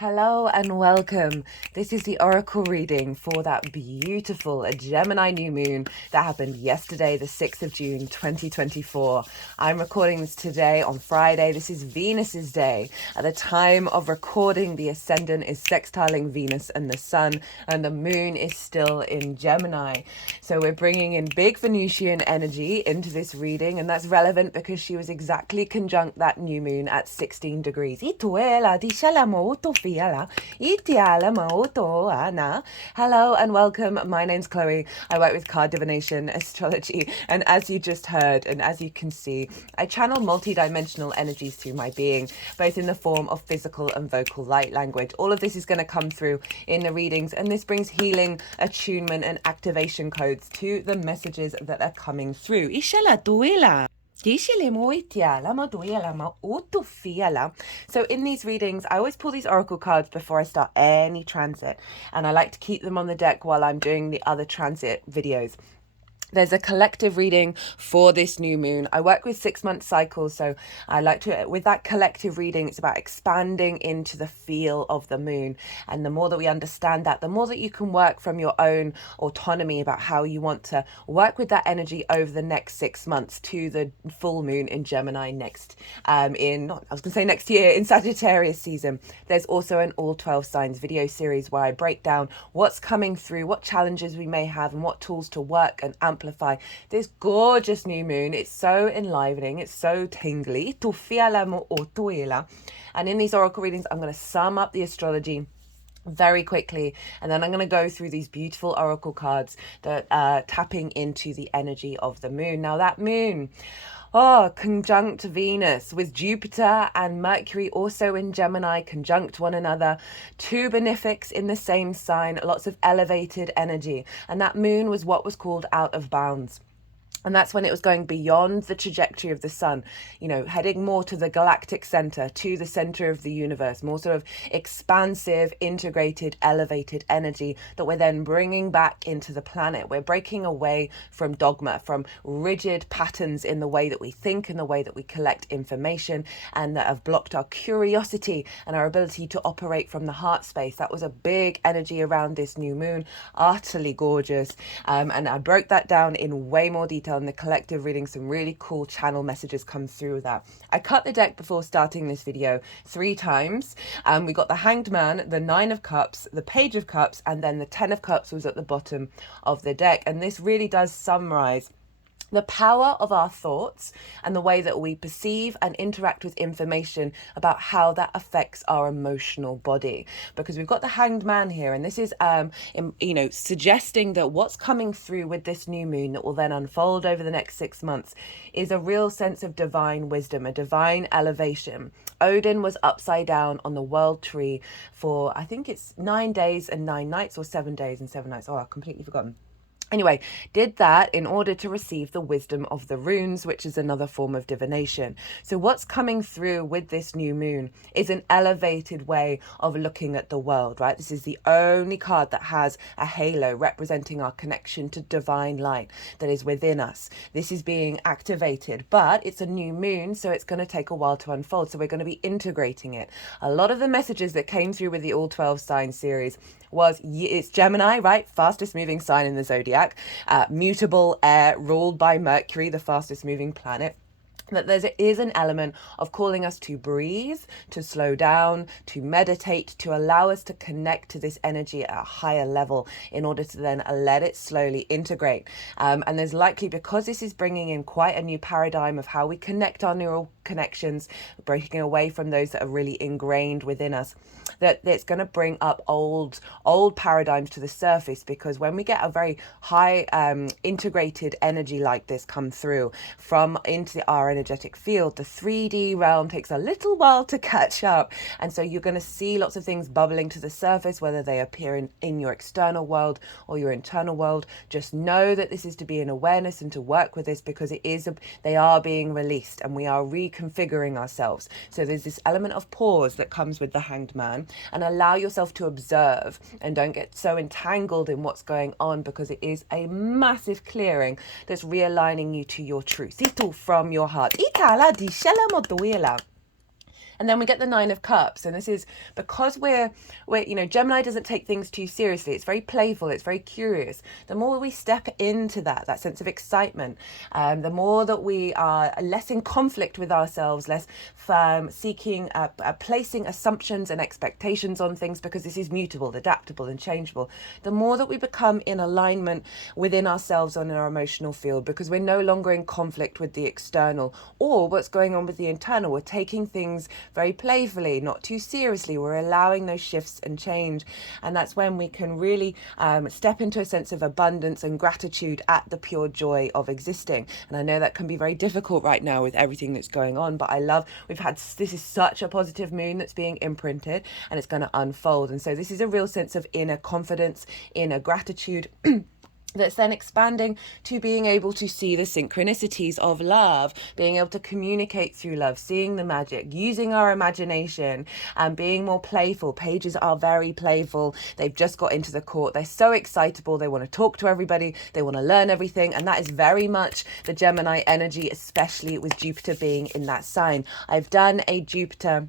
Hello and welcome. This is the oracle reading for that beautiful Gemini new moon that happened yesterday, the 6th of June, 2024. I'm recording this today on Friday. This is Venus's day. At the time of recording, the ascendant is sextiling Venus and the sun, and the moon is still in Gemini. So we're bringing in big Venusian energy into this reading, and that's relevant because she was exactly conjunct that new moon at 16 degrees. Hello and welcome. My name's Chloe. I work with card divination, astrology, and as you just heard, and as you can see, I channel multi-dimensional energies through my being, both in the form of physical and vocal light language. All of this is going to come through in the readings, and this brings healing, attunement, and activation codes to the messages that are coming through. So in these readings, I always pull these oracle cards before I start any transit, and I like to keep them on the deck while I'm doing the other transit videos. There's a collective reading for this new moon. I work with 6-month cycles, so I like to, with that collective reading, it's about expanding into the feel of the moon. And the more that we understand that, the more that you can work from your own autonomy about how you want to work with that energy over the next 6 months to the full moon in Gemini next, next year in Sagittarius season. There's also an all 12 signs video series where I break down what's coming through, what challenges we may have, and what tools to work and amplify this gorgeous new moon. It's so enlivening, it's so tingly. And in these oracle readings, I'm going to sum up the astrology very quickly, and then I'm going to go through these beautiful oracle cards that are tapping into the energy of the moon. Now that moon, conjunct Venus with Jupiter and Mercury also in Gemini, conjunct one another, two benefics in the same sign, lots of elevated energy. And that moon was what was called out of bounds. And that's when it was going beyond the trajectory of the sun, heading more to the galactic center, to the center of the universe, more sort of expansive, integrated, elevated energy that we're then bringing back into the planet. We're breaking away from dogma, from rigid patterns in the way that we think and the way that we collect information, and that have blocked our curiosity and our ability to operate from the heart space. That was a big energy around this new moon, utterly gorgeous. And I broke that down in way more detail in the collective reading. Some really cool channel messages come through with that. I cut the deck before starting this video 3 times. We got the Hanged Man, the 9 of Cups, the Page of Cups, and then the 10 of Cups was at the bottom of the deck. And this really does summarize the power of our thoughts and the way that we perceive and interact with information, about how that affects our emotional body. Because we've got the Hanged Man here, and this is suggesting that what's coming through with this new moon that will then unfold over the next 6 months is a real sense of divine wisdom, a divine elevation. Odin was upside down on the world tree for, I think it's 9 days and 9 nights, or 7 days and 7 nights. I've completely forgotten. Anyway, did that in order to receive the wisdom of the runes, which is another form of divination. So what's coming through with this new moon is an elevated way of looking at the world, right? This is the only card that has a halo representing our connection to divine light that is within us. This is being activated, but it's a new moon, so it's going to take a while to unfold. So we're going to be integrating it. A lot of the messages that came through with the All 12 Signs series was, it's Gemini, right? Fastest moving sign in the zodiac, mutable air, ruled by Mercury, the fastest moving planet. That there is an element of calling us to breathe, to slow down, to meditate, to allow us to connect to this energy at a higher level in order to then let it slowly integrate. And there's likely, because this is bringing in quite a new paradigm of how we connect our neural connections, breaking away from those that are really ingrained within us, that it's going to bring up old paradigms to the surface. Because when we get a very high integrated energy like this come through from into our energetic field, the 3D realm takes a little while to catch up, and so you're going to see lots of things bubbling to the surface, whether they appear in your external world or your internal world. Just know that this is to be an awareness and to work with this, because they are being released and we are reconfiguring ourselves. So there's this element of pause that comes with the Hanged Man, and allow yourself to observe and don't get so entangled in what's going on, because it is a massive clearing that's realigning you to your truth from your heart. And then we get the Nine of Cups, and this is because we're Gemini doesn't take things too seriously. It's very playful. It's very curious. The more we step into that sense of excitement, the more that we are less in conflict with ourselves, less seeking, placing assumptions and expectations on things, because this is mutable, adaptable, and changeable. The more that we become in alignment within ourselves on our emotional field, because we're no longer in conflict with the external or what's going on with the internal. We're taking things very playfully, not too seriously. We're allowing those shifts and change. And that's when we can really step into a sense of abundance and gratitude at the pure joy of existing. And I know that can be very difficult right now with everything that's going on, but I love, this is such a positive moon that's being imprinted, and it's going to unfold. And so this is a real sense of inner confidence, inner gratitude, that's then expanding to being able to see the synchronicities of love, being able to communicate through love, seeing the magic, using our imagination, and being more playful. Pages are very playful. They've just got into the court. They're so excitable. They want to talk to everybody. They want to learn everything. And that is very much the Gemini energy, especially with Jupiter being in that sign. I've done a Jupiter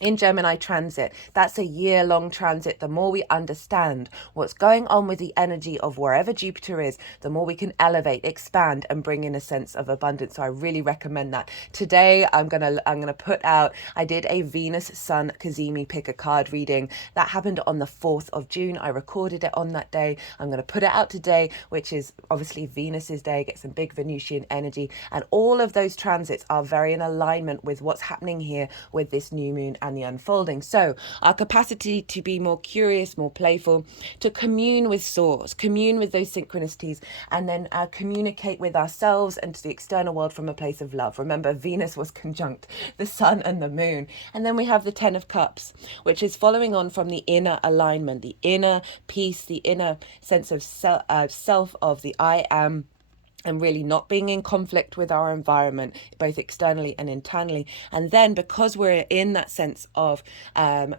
in Gemini transit. That's a year-long transit. The more we understand what's going on with the energy of wherever Jupiter is, the more we can elevate, expand, and bring in a sense of abundance. So I really recommend that. Today I'm gonna put out, I did a Venus Sun Kazemi pick a card reading that happened on the 4th of June. I recorded it on that day. I'm gonna put it out today, which is obviously Venus's day. Get some big Venusian energy, and all of those transits are very in alignment with what's happening here with this new moon and the unfolding. So our capacity to be more curious, more playful, to commune with source, commune with those synchronicities, and then communicate with ourselves and to the external world from a place of love. Remember, Venus was conjunct the sun and the moon. And then we have the 10 of Cups, which is following on from the inner alignment, the inner peace, the inner sense of self of the I am, and really not being in conflict with our environment, both externally and internally. And then because we're in that sense of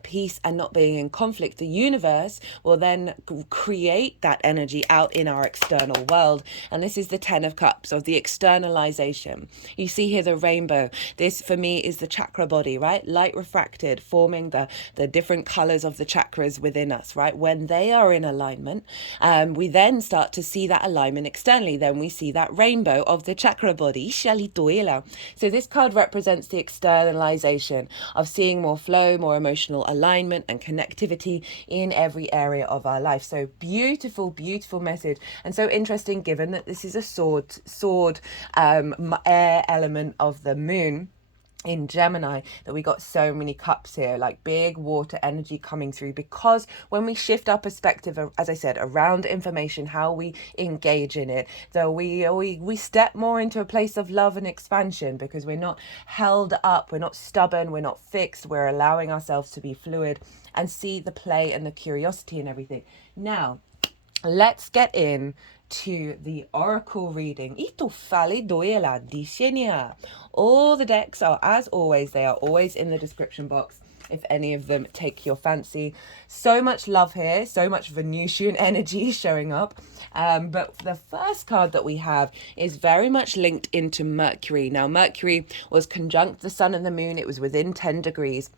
peace and not being in conflict, the universe will then create that energy out in our external world. And this is the 10 of Cups, of the externalization. You see here the rainbow. This for me is the chakra body, right? Light refracted, forming the different colors of the chakras within us, right? When they are in alignment, we then start to see that alignment externally. Then we see that rainbow of the chakra body. So this card represents the externalization of seeing more flow, more emotional alignment and connectivity in every area of our life. So beautiful, beautiful message. And so interesting, given that this is a sword air element of the moon in Gemini, that we got so many cups here, like big water energy coming through, because when we shift our perspective, as I said, around information, how we engage in it, though we step more into a place of love and expansion, because we're not held up, we're not stubborn, we're not fixed, we're allowing ourselves to be fluid and see the play and the curiosity and everything. Now, let's get in to the oracle reading. All the decks are, as always, they are always in the description box if any of them take your fancy. So much love here, so much Venusian energy showing up. But the first card that we have is very much linked into Mercury. Now, Mercury was conjunct the sun and the moon. It was within 10 degrees.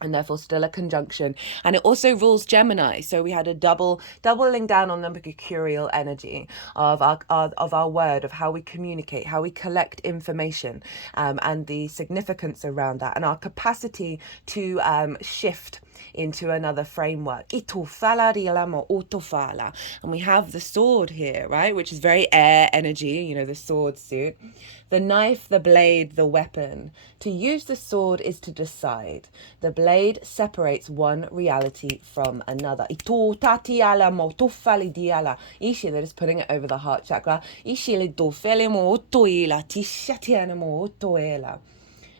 And therefore still a conjunction, and it also rules Gemini. So we had a doubling down on the mercurial energy of our word, of how we communicate, how we collect information, and the significance around that, and our capacity to shift into another framework. And we have the sword here, right, which is very air energy, the sword suit. The knife, the blade, the weapon. To use the sword is to decide. The blade separates one reality from another. That is putting it over the heart chakra.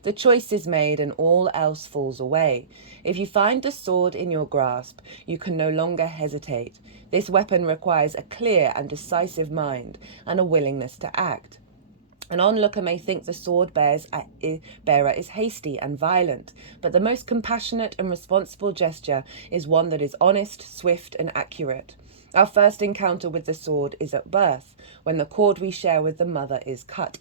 The choice is made and all else falls away. If you find the sword in your grasp, you can no longer hesitate. This weapon requires a clear and decisive mind and a willingness to act. An onlooker may think the sword bearer is hasty and violent, but the most compassionate and responsible gesture is one that is honest, swift, and accurate. Our first encounter with the sword is at birth, when the cord we share with the mother is cut.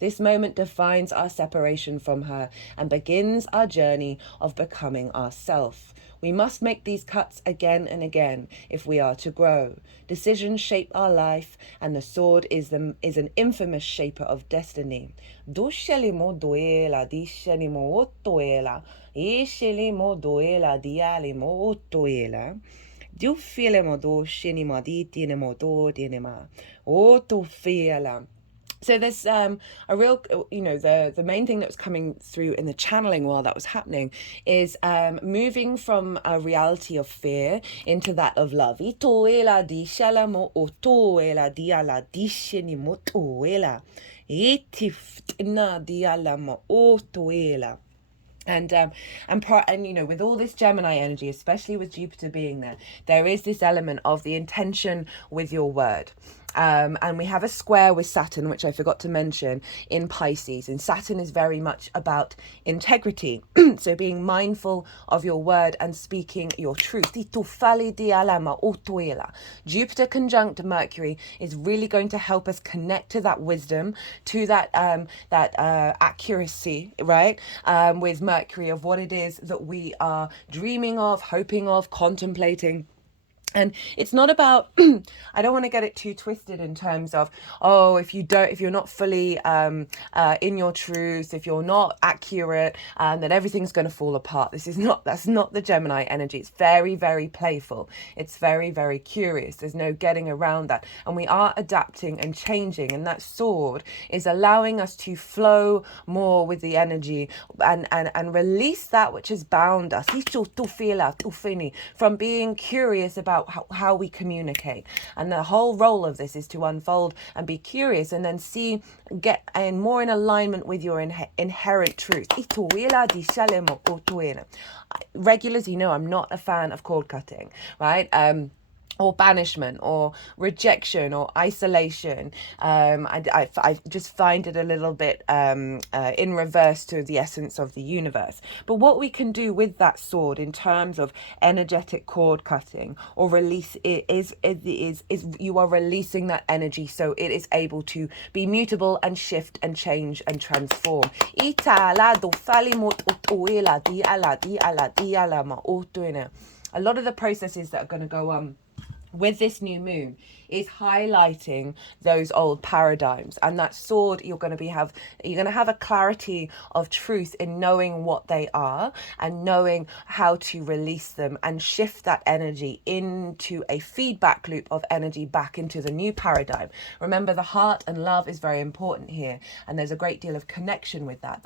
This moment defines our separation from her and begins our journey of becoming ourself. We must make these cuts again and again if we are to grow. Decisions shape our life, and the sword is an infamous shaper of destiny. Dushelimo duela, dishelimo otoela, ishelimo duela, dialimo otoela. Du filemo do shinima di dinemo do dinema. Oto fiela. So there's a real, the main thing that was coming through in the channeling while that was happening is moving from a reality of fear into that of love. Itoela di shalamo otoela diala dishini motoela. Itiftina dialamo otoela. And with all this Gemini energy, especially with Jupiter being there is this element of the intention with your word. And we have a square with Saturn, which I forgot to mention, in Pisces. And Saturn is very much about integrity. So being mindful of your word and speaking your truth. Jupiter conjunct Mercury is really going to help us connect to that wisdom, to that accuracy, right? With Mercury, of what it is that we are dreaming of, hoping of, contemplating. And it's not about, I don't want to get it too twisted in terms of, if you're not fully in your truth, if you're not accurate, then everything's going to fall apart. That's not the Gemini energy. It's very, very playful. It's very, very curious. There's no getting around that. And we are adapting and changing. And that sword is allowing us to flow more with the energy and release that which has bound us. From being curious about how we communicate. And the whole role of this is to unfold and be curious and then get more in alignment with your inherent truth. Regulars, I'm not a fan of cord cutting, right? Or banishment or rejection or isolation. I just find it a little bit in reverse to the essence of the universe. But what we can do with that sword in terms of energetic cord cutting or release is you are releasing that energy so it is able to be mutable and shift and change and transform. A lot of the processes that are going to go on with this new moon is highlighting those old paradigms, and that sword you're going to have a clarity of truth in knowing what they are and knowing how to release them and shift that energy into a feedback loop of energy back into the new paradigm. Remember, the heart and love is very important here, and there's a great deal of connection with that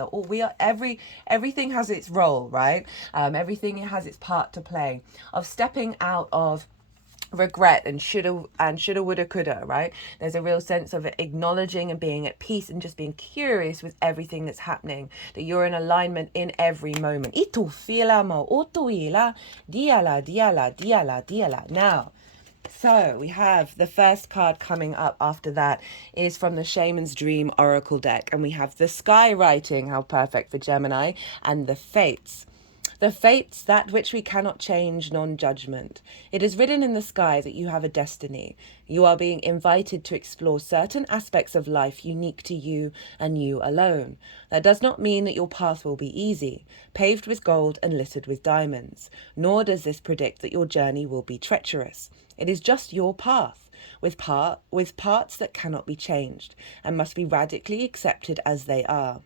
everything has its role, right? Everything has its part to play of stepping out of regret and shoulda, woulda, coulda, right? There's a real sense of acknowledging and being at peace and just being curious with everything that's happening, that you're in alignment in every moment. Now, so we have the first card coming up after that is from the Shaman's Dream Oracle deck, and we have the Sky writing, how perfect for Gemini, and the Fates. The fates, that which we cannot change, non-judgment. It is written in the sky that you have a destiny. You are being invited to explore certain aspects of life unique to you and you alone. That does not mean that your path will be easy, paved with gold and littered with diamonds. Nor does this predict that your journey will be treacherous. It is just your path, with parts that cannot be changed and must be radically accepted as they are.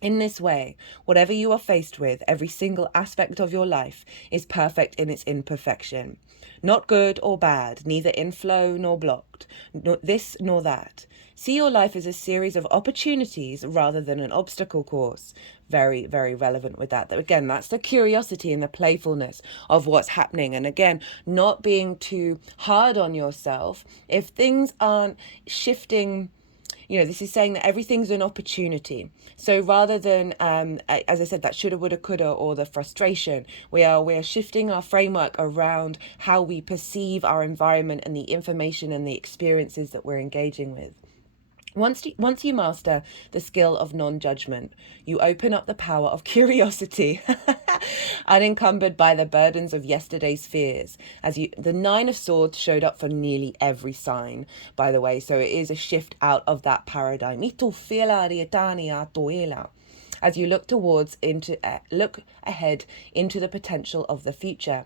In this way, whatever you are faced with, every single aspect of your life is perfect in its imperfection. Not good or bad, neither in flow nor blocked, nor this nor that. See your life as a series of opportunities rather than an obstacle course. Very, very relevant with that. Again, that's the curiosity and the playfulness of what's happening. And again, not being too hard on yourself. If things aren't shifting, this is saying that everything's an opportunity. So rather than, as I said, that shoulda, woulda, coulda, or the frustration, we are shifting our framework around how we perceive our environment and the information and the experiences that we're engaging with. Once you master the skill of non-judgment, you open up the power of curiosity Unencumbered by the burdens of yesterday's fears. The Nine of Swords showed up for nearly every sign, by the way, so it is a shift out of that paradigm. As you look ahead into the potential of the future.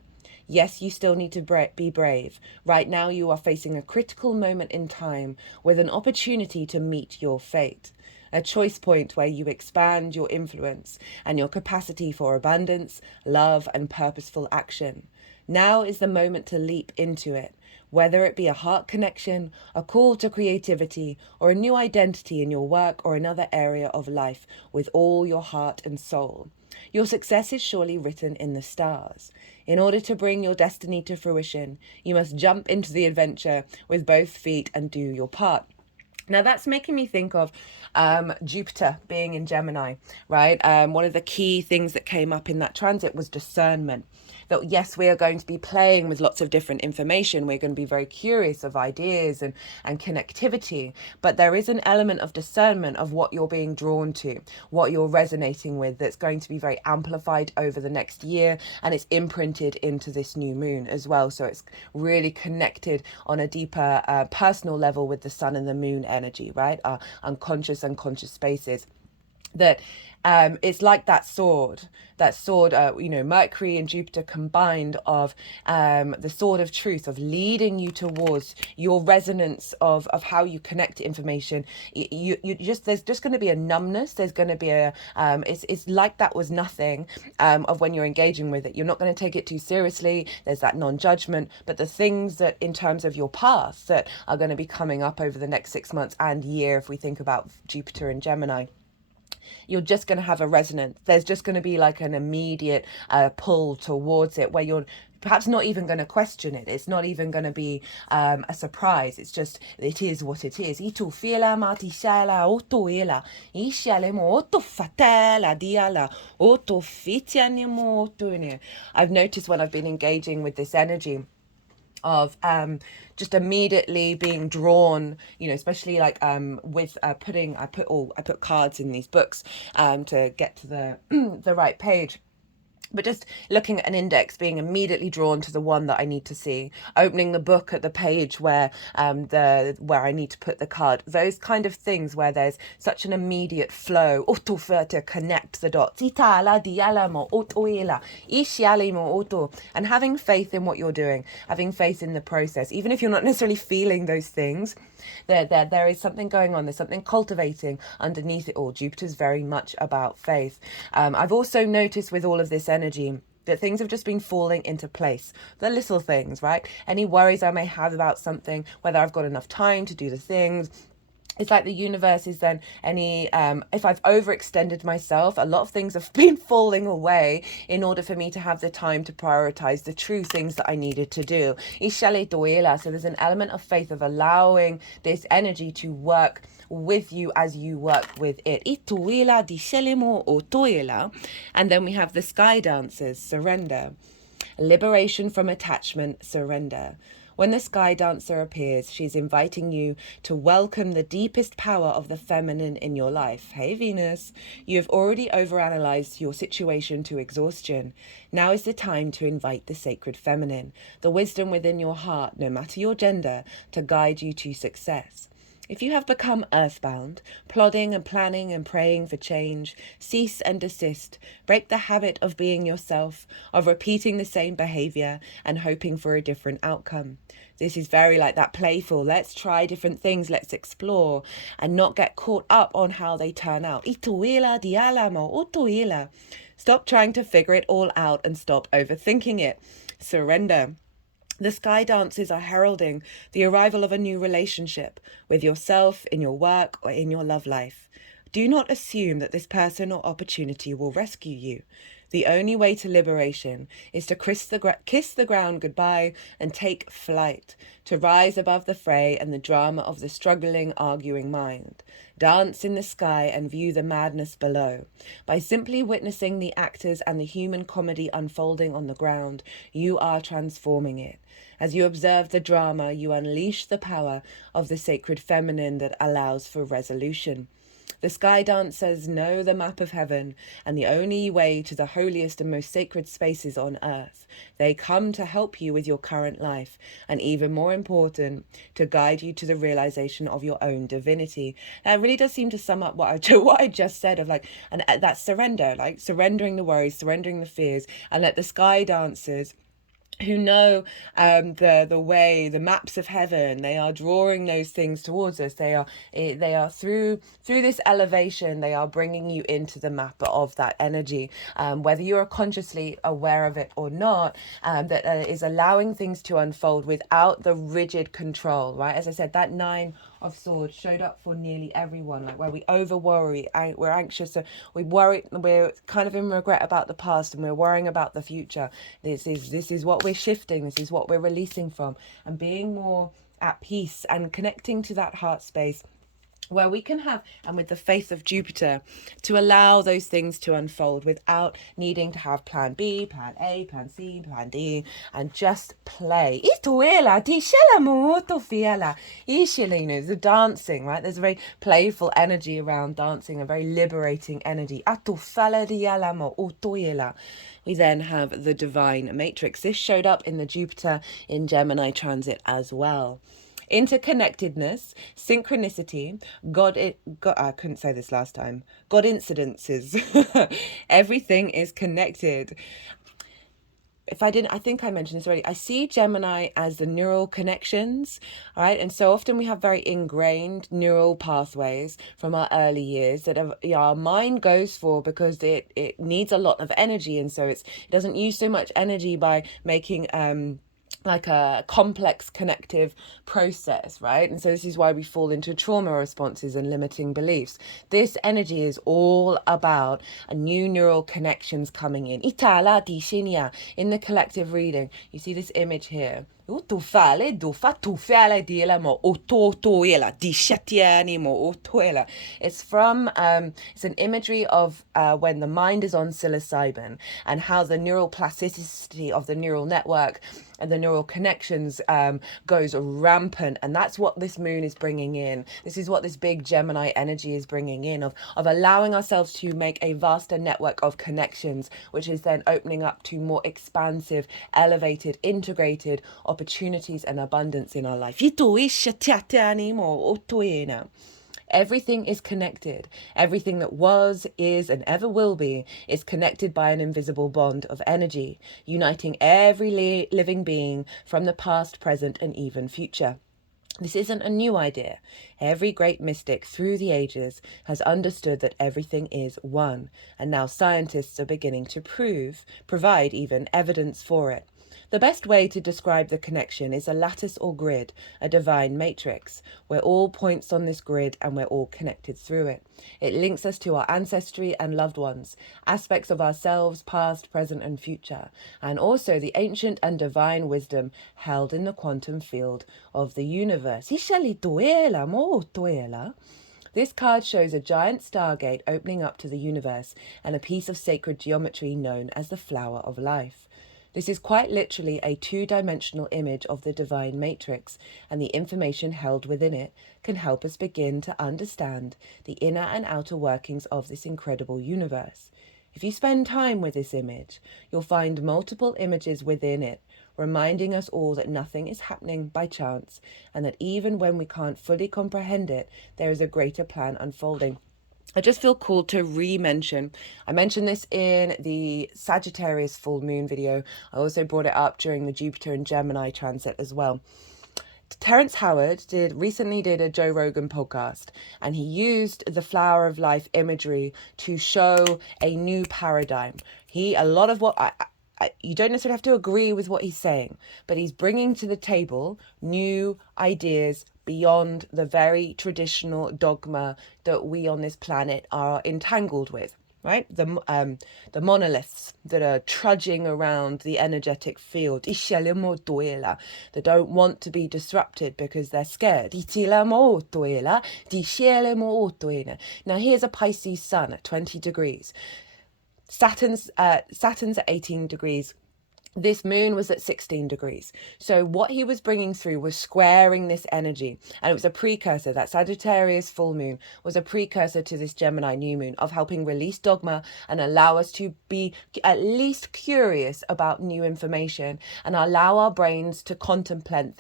Yes, you still need to be brave. Right now, you are facing a critical moment in time with an opportunity to meet your fate. A choice point where you expand your influence and your capacity for abundance, love, and purposeful action. Now is the moment to leap into it, whether it be a heart connection, a call to creativity, or a new identity in your work or another area of life with all your heart and soul. Your success is surely written in the stars. In order to bring your destiny to fruition, you must jump into the adventure with both feet and do your part. Now that's making me think of Jupiter being in Gemini, right? One of the key things that came up in that transit was discernment. That yes, we are going to be playing with lots of different information. We're going to be very curious of ideas and connectivity. But there is an element of discernment of what you're being drawn to, what you're resonating with, that's going to be very amplified over the next year. And it's imprinted into this new moon as well. So it's really connected on a deeper personal level with the sun and the moon energy, right? Our unconscious and conscious spaces. That it's like that sword, Mercury and Jupiter combined of the sword of truth, of leading you towards your resonance of how you connect to information. There's just going to be a numbness. There's going to be it's like that was nothing of when you're engaging with it. You're not going to take it too seriously. There's that non-judgment, but the things that in terms of your path that are going to be coming up over the next 6 months and year, if we think about Jupiter and Gemini, you're just going to have a resonance. There's just going to be like an immediate pull towards it where you're perhaps not even going to question it. It's not even going to be a surprise. It's just, it is what it is. I've noticed when I've been engaging with this energy of just immediately being drawn, especially like with I put cards in these books to get to the the right page. But just looking at an index, being immediately drawn to the one that I need to see, opening the book at the page where where I need to put the card, those kind of things where there's such an immediate flow to connect the dots. And having faith in what you're doing, having faith in the process, even if you're not necessarily feeling those things, there is something going on. There's something cultivating underneath it all. Jupiter's very much about faith. I've also noticed with all of this energy that things have just been falling into place. The little things, right? Any worries I may have about something, whether I've got enough time to do the things. It's like the universe is then if I've overextended myself, a lot of things have been falling away in order for me to have the time to prioritize the true things that I needed to do. So there's an element of faith of allowing this energy to work with you as you work with it. And then we have the sky dancers, surrender. Liberation from attachment, surrender. When the sky dancer appears, she's inviting you to welcome the deepest power of the feminine in your life. Hey, Venus, you have already overanalyzed your situation to exhaustion. Now is the time to invite the sacred feminine, the wisdom within your heart, no matter your gender, to guide you to success. If you have become earthbound, plodding and planning and praying for change, cease and desist. Break the habit of being yourself, of repeating the same behavior and hoping for a different outcome. This is very like that playful, let's try different things, let's explore, and not get caught up on how they turn out. Stop trying to figure it all out and stop overthinking it. Surrender. The sky dances are heralding the arrival of a new relationship with yourself, in your work, or in your love life. Do not assume that this person or opportunity will rescue you. The only way to liberation is to kiss the ground goodbye and take flight, to rise above the fray and the drama of the struggling, arguing mind. Dance in the sky and view the madness below. By simply witnessing the actors and the human comedy unfolding on the ground, you are transforming it. As you observe the drama, you unleash the power of the sacred feminine that allows for resolution. The sky dancers know the map of heaven and the only way to the holiest and most sacred spaces on earth. They come to help you with your current life, and even more important, to guide you to the realization of your own divinity. That really does seem to sum up what I just said of like, and that's surrender, like surrendering the worries, surrendering the fears, and let the sky dancers who know the maps of heaven, they are drawing those things towards us. They are through this elevation, they are bringing you into the map of that energy, whether you are consciously aware of it or not, that is allowing things to unfold without the rigid control, right? As I said, that 9 of Swords showed up for nearly everyone, like where we over worry, we're anxious, we worry, we're kind of in regret about the past, and we're worrying about the future. This is what we're shifting, this is what we're releasing from, and being more at peace and connecting to that heart space where we can have, and with the faith of Jupiter, to allow those things to unfold without needing to have plan B, plan A, plan C, plan D, and just play. The dancing, right? There's a very playful energy around dancing, a very liberating energy. We then have the divine matrix. This showed up in the Jupiter in Gemini transit as well. Interconnectedness, synchronicity, God, I couldn't say this last time, God incidences. Everything is connected. I think I mentioned this already. I see Gemini as the neural connections, right? And so often we have very ingrained neural pathways from our early years that our mind goes for because it needs a lot of energy. And so it doesn't use so much energy by making, like a complex connective process, right? And so this is why we fall into trauma responses and limiting beliefs. This energy is all about a new neural connections coming in. In the collective reading, you see this image here. It's from it's an imagery of when the mind is on psilocybin, and how the neural plasticity of the neural network and the neural connections goes rampant. And that's what this moon is bringing in. This is what this big Gemini energy is bringing in, of allowing ourselves to make a vaster network of connections, which is then opening up to more expansive, elevated, integrated opportunities and abundance in our life. Everything is connected. Everything that was, is, and ever will be is connected by an invisible bond of energy, uniting every living being from the past, present, and even future. This isn't a new idea. Every great mystic through the ages has understood that everything is one, and now scientists are beginning to provide even evidence for it. The best way to describe the connection is a lattice or grid, a divine matrix. We're all points on this grid and we're all connected through it. It links us to our ancestry and loved ones, aspects of ourselves, past, present, and future, and also the ancient and divine wisdom held in the quantum field of the universe. This card shows a giant stargate opening up to the universe and a piece of sacred geometry known as the flower of life. This is quite literally a two-dimensional image of the divine matrix, and the information held within it can help us begin to understand the inner and outer workings of this incredible universe. If you spend time with this image, you'll find multiple images within it, reminding us all that nothing is happening by chance, and that even when we can't fully comprehend it, there is a greater plan unfolding. I just feel called to re-mention. I mentioned this in the Sagittarius full moon video. I also brought it up during the Jupiter and Gemini transit as well. Terrence Howard recently did a Joe Rogan podcast, and he used the flower of life imagery to show a new paradigm. A lot of what you don't necessarily have to agree with what he's saying, but he's bringing to the table new ideas beyond the very traditional dogma that we on this planet are entangled with, right? The monoliths that are trudging around the energetic field, that don't want to be disrupted because they're scared. Now here's a Pisces sun at 20 degrees. Saturn's at 18 degrees this moon was at 16 degrees. So what he was bringing through was squaring this energy. And it was a precursor. That Sagittarius full moon was a precursor to this Gemini new moon of helping release dogma and allow us to be at least curious about new information and allow our brains to contemplate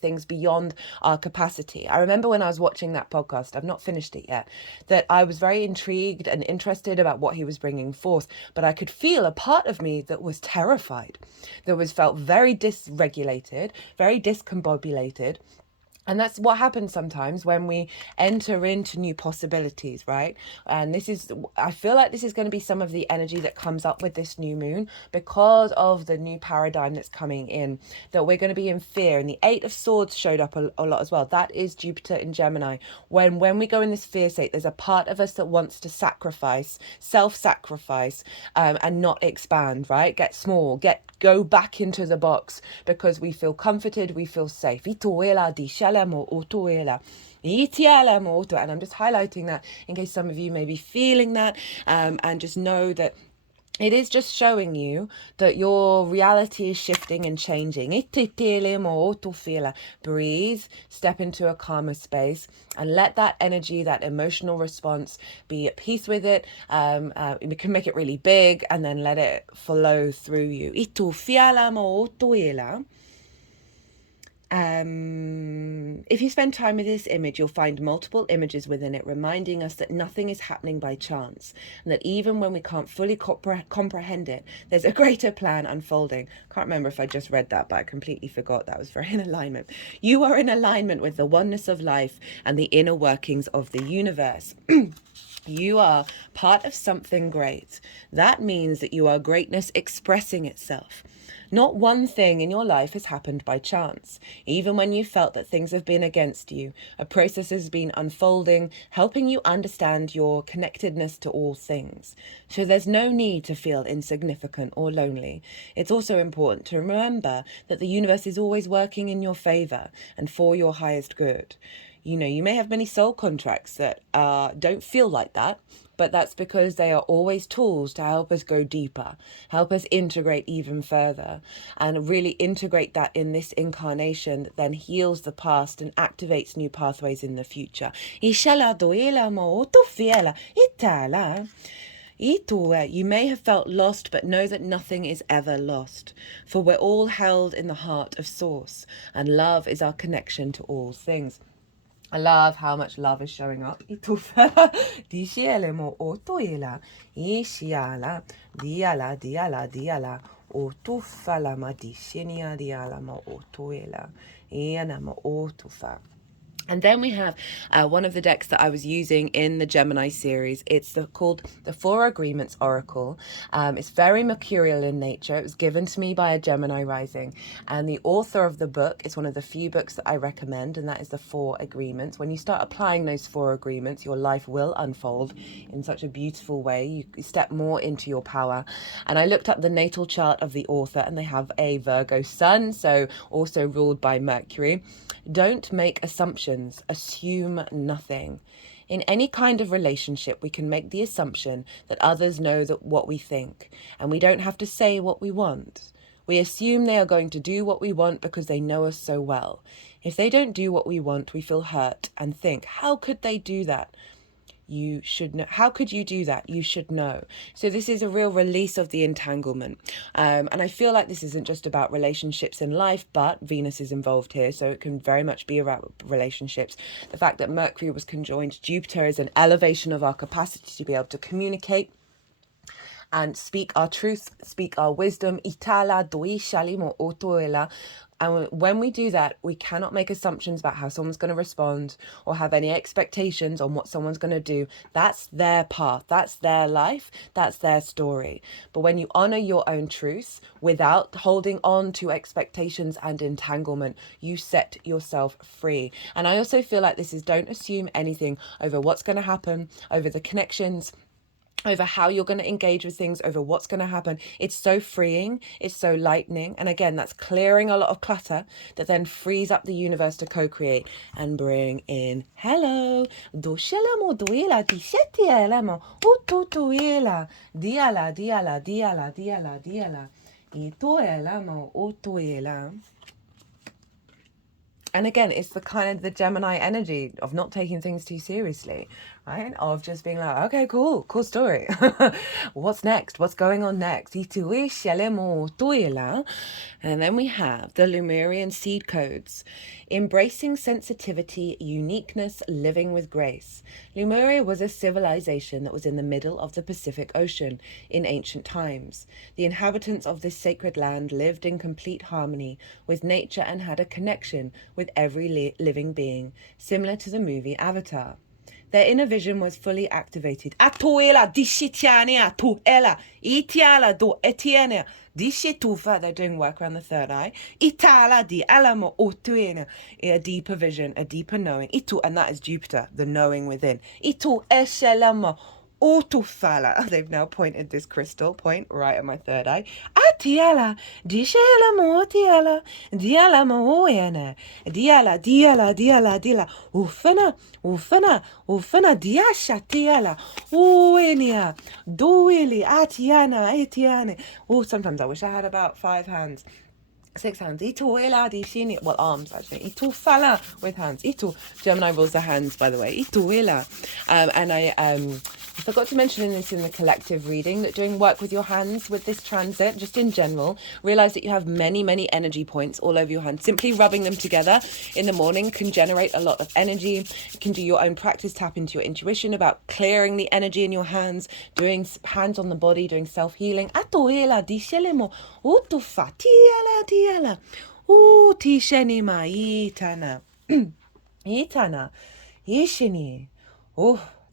things beyond our capacity. I remember when I was watching that podcast, I've not finished it yet, that I was very intrigued and interested about what he was bringing forth, but I could feel a part of me that was terrified, that was felt very dysregulated, very discombobulated. And that's what happens sometimes when we enter into new possibilities, right? And I feel like this is going to be some of the energy that comes up with this new moon because of the new paradigm that's coming in, that we're going to be in fear. And the Eight of Swords showed up a lot as well. That is Jupiter in Gemini. When we go in this fear state, there's a part of us that wants to self-sacrifice, and not expand, right? Get small, go back into the box because we feel comforted, we feel safe. And I'm just highlighting that in case some of you may be feeling that, and just know that it is just showing you that your reality is shifting and changing. Breathe, step into a calmer space, and let that energy, that emotional response, be at peace with it. We can make it really big and then let it flow through you. If you spend time with this image, you'll find multiple images within it reminding us that nothing is happening by chance, and that even when we can't fully comprehend it, there's a greater plan unfolding. Can't remember if I just read that, but I completely forgot. That was very in alignment. You are in alignment with the oneness of life and the inner workings of the universe. You are part of something great. That means that you are greatness expressing itself. Not one thing in your life has happened by chance. Even when you felt that things have been against you, a process has been unfolding, helping you understand your connectedness to all things. So there's no need to feel insignificant or lonely. It's also important to remember that the universe is always working in your favor and for your highest good. You know, you may have many soul contracts that don't feel like that, but that's because they are always tools to help us go deeper, help us integrate even further, and really integrate that in this incarnation that then heals the past and activates new pathways in the future. You may have felt lost, but know that nothing is ever lost, for we're all held in the heart of Source, and love is our connection to all things. I love how much love is showing up. And then we have one of the decks that I was using in the Gemini series. It's called the Four Agreements Oracle. It's very mercurial in nature. It was given to me by a Gemini rising. And the author of the book is one of the few books that I recommend, and that is the Four Agreements. When you start applying those four agreements, your life will unfold in such a beautiful way. You step more into your power. And I looked up the natal chart of the author, and they have a Virgo sun, so also ruled by Mercury. Don't make assumptions. Assume nothing. In any kind of relationship, we can make the assumption that others know that what we think, and we don't have to say what we want. We assume they are going to do what we want because they know us so well. If they don't do what we want, we feel hurt and think, how could they do that? You should know. How could you do that? You should know. So this is a real release of the entanglement. And I feel like this isn't just about relationships in life, but Venus is involved here. So it can very much be about relationships. The fact that Mercury was conjoined Jupiter is an elevation of our capacity to be able to communicate and speak our truth, speak our wisdom. And when we do that, we cannot make assumptions about how someone's going to respond or have any expectations on what someone's going to do. That's their path. That's their life. That's their story. But when you honor your own truth without holding on to expectations and entanglement, you set yourself free. And I also feel like this is don't assume anything over what's going to happen, over the connections, over how you're going to engage with things, over what's going to happen. It's so freeing. It's so lightening. And again, that's clearing a lot of clutter that then frees up the universe to co-create and bring in hello. Itoela mo otoela. And again, it's the kind of the Gemini energy of not taking things too seriously, right? Of just being like, okay, cool story. What's next? What's going on next? And then we have the Lemurian seed codes. Embracing sensitivity, uniqueness, living with grace. Lemuria was a civilization that was in the middle of the Pacific Ocean in ancient times. The inhabitants of this sacred land lived in complete harmony with nature and had a connection with every living being, similar to the movie Avatar. Their inner vision was fully activated. Atoela dishitiane atoela itiala do etiene dishitufa. They're doing work around the third eye. Itala di alamo otuena. A deeper vision, a deeper knowing. Itu, and that is Jupiter, the knowing within. Itu eshelama otufala. They've now pointed this crystal point right at my third eye. Atiala dishela motiala diala moena diala diala ufana diasha tiala uenia doili atiana. Oh, sometimes I wish I had about 5 hands. 6 hands. Well, arms actually. Itufala with hands. Gemini rules the hands, by the way. And I forgot to mention this in the collective reading, that doing work with your hands with this transit, just in general, realize that you have many energy points all over your hands. Simply rubbing them together in the morning can generate a lot of energy. You can do your own practice, tap into your intuition about clearing the energy in your hands, doing hands on the body, doing self-healing.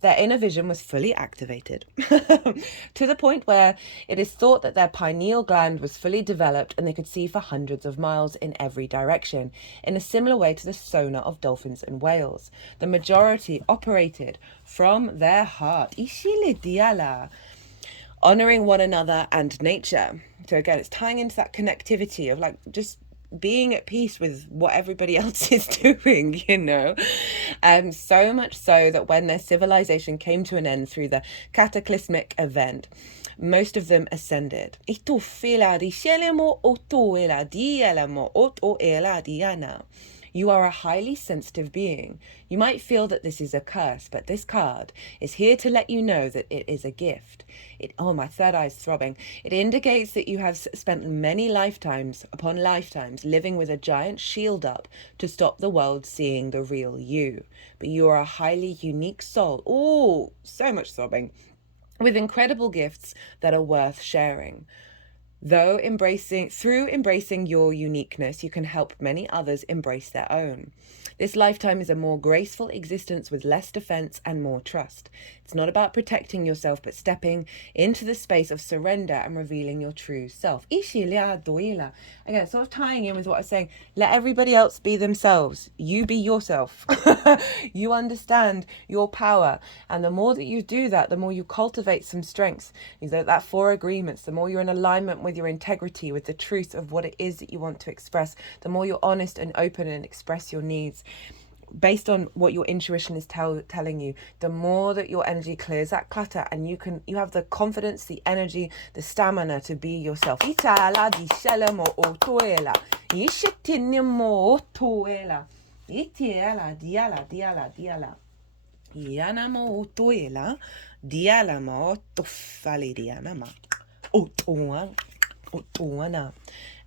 Their inner vision was fully activated to the point where it is thought that their pineal gland was fully developed and they could see for hundreds of miles in every direction, in a similar way to the sonar of dolphins and whales. The majority operated from their heart, honoring one another and nature. So again, it's tying into that connectivity of like just being at peace with what everybody else is doing, so much so that when their civilization came to an end through the cataclysmic event, most of them ascended. You are a highly sensitive being. You might feel that this is a curse, but this card is here to let you know that it is a gift. My third eye is throbbing. It indicates that you have spent many lifetimes upon lifetimes living with a giant shield up to stop the world seeing the real you. But you are a highly unique soul. Oh, so much sobbing. With incredible gifts that are worth sharing. Through embracing your uniqueness, you can help many others embrace their own. This lifetime is a more graceful existence with less defense and more trust. It's not about protecting yourself, but stepping into the space of surrender and revealing your true self. Again, sort of tying in with what I was saying, let everybody else be themselves. You be yourself. You understand your power. And the more that you do that, the more you cultivate some strengths. That 4 agreements, the more you're in alignment with your integrity, with the truth of what it is that you want to express, the more you're honest and open and express your needs based on what your intuition is telling you, the more that your energy clears that clutter, and you have the confidence, the energy, the stamina to be yourself.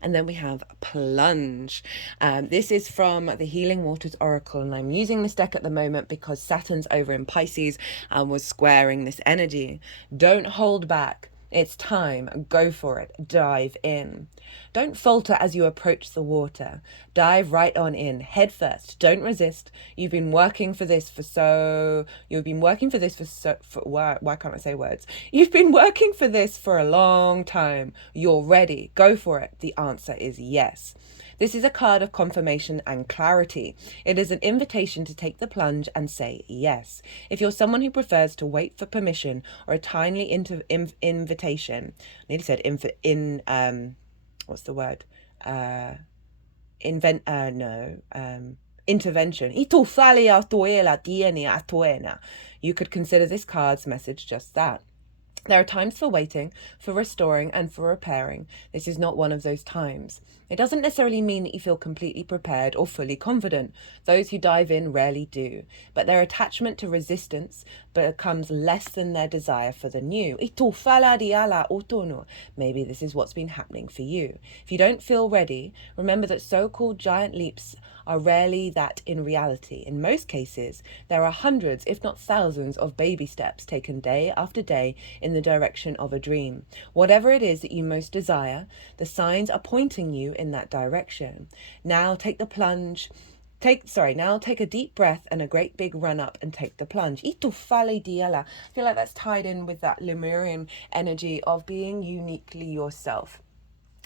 And then we have Plunge. This is from the Healing Waters Oracle, and I'm using this deck at the moment because Saturn's over in Pisces and was squaring this energy. Don't hold back. It's time. Go for it. Dive in. Don't falter as you approach the water. Dive right on in, head first. Don't resist. You've been working for this why can't I say words? You've been working for this for a long time. You're ready. Go for it. The answer is yes. This is a card of confirmation and clarity. It is an invitation to take the plunge and say yes. If you're someone who prefers to wait for permission or a timely invitation, I nearly said intervention. You could consider this card's message just that. There are times for waiting, for restoring, and for repairing. This is not one of those times. It doesn't necessarily mean that you feel completely prepared or fully confident. Those who dive in rarely do. But their attachment to resistance becomes less than their desire for the new. Maybe this is what's been happening for you. If you don't feel ready, remember that so-called giant leaps are rarely that in reality. In most cases, there are hundreds, if not thousands, of baby steps taken day after day in the direction of a dream. Whatever it is that you most desire, the signs are pointing you in that direction. Now take the plunge. Now take a deep breath and a great big run up and take the plunge. I feel like that's tied in with that Lemurian energy of being uniquely yourself,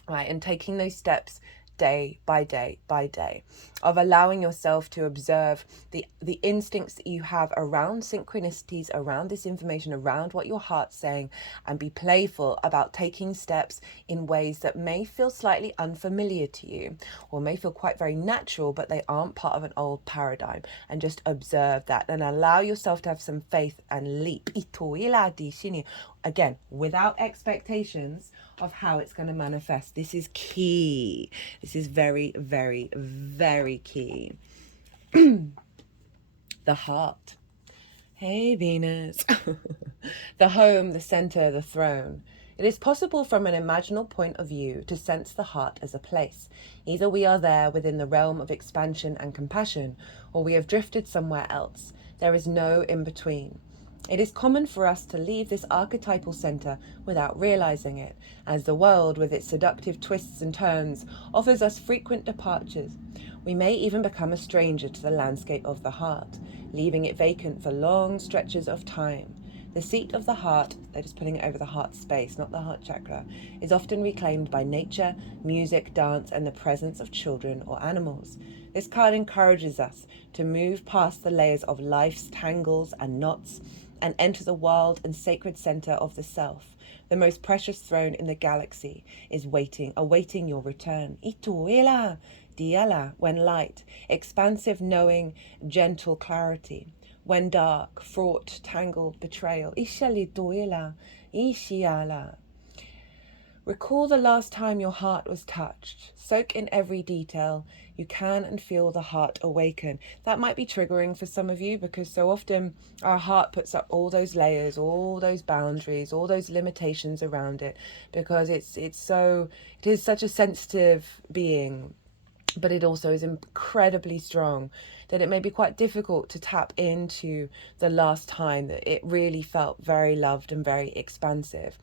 right? And taking those steps day by day by day, of allowing yourself to observe the instincts that you have around synchronicities, around this information, around what your heart's saying, and be playful about taking steps in ways that may feel slightly unfamiliar to you or may feel quite very natural, but they aren't part of an old paradigm. And just observe that and allow yourself to have some faith and leap. Again, without expectations of how it's going to manifest. This is key. This is very, very, very key. The heart. Hey, Venus. The home, the center, the throne. It is possible from an imaginal point of view to sense the heart as a place. Either we are there within the realm of expansion and compassion, or we have drifted somewhere else. There is no in-between. It is common for us to leave this archetypal center without realizing it, as the world, with its seductive twists and turns, offers us frequent departures. We may even become a stranger to the landscape of the heart, leaving it vacant for long stretches of time. The seat of the heart, they're just putting it over the heart space, not the heart chakra, is often reclaimed by nature, music, dance, and the presence of children or animals. This card encourages us to move past the layers of life's tangles and knots and enter the wild and sacred center of the self. The most precious throne in the galaxy is awaiting your return. Ituela, diala, when light, expansive knowing, gentle clarity. When dark, fraught, tangled, betrayal. Ishalituela, ishiala. Recall the last time your heart was touched. Soak in every detail. You can and feel the heart awaken. That might be triggering for some of you because so often our heart puts up all those layers, all those boundaries, all those limitations around it because it is such a sensitive being, but it also is incredibly strong that it may be quite difficult to tap into the last time that it really felt very loved and very expansive.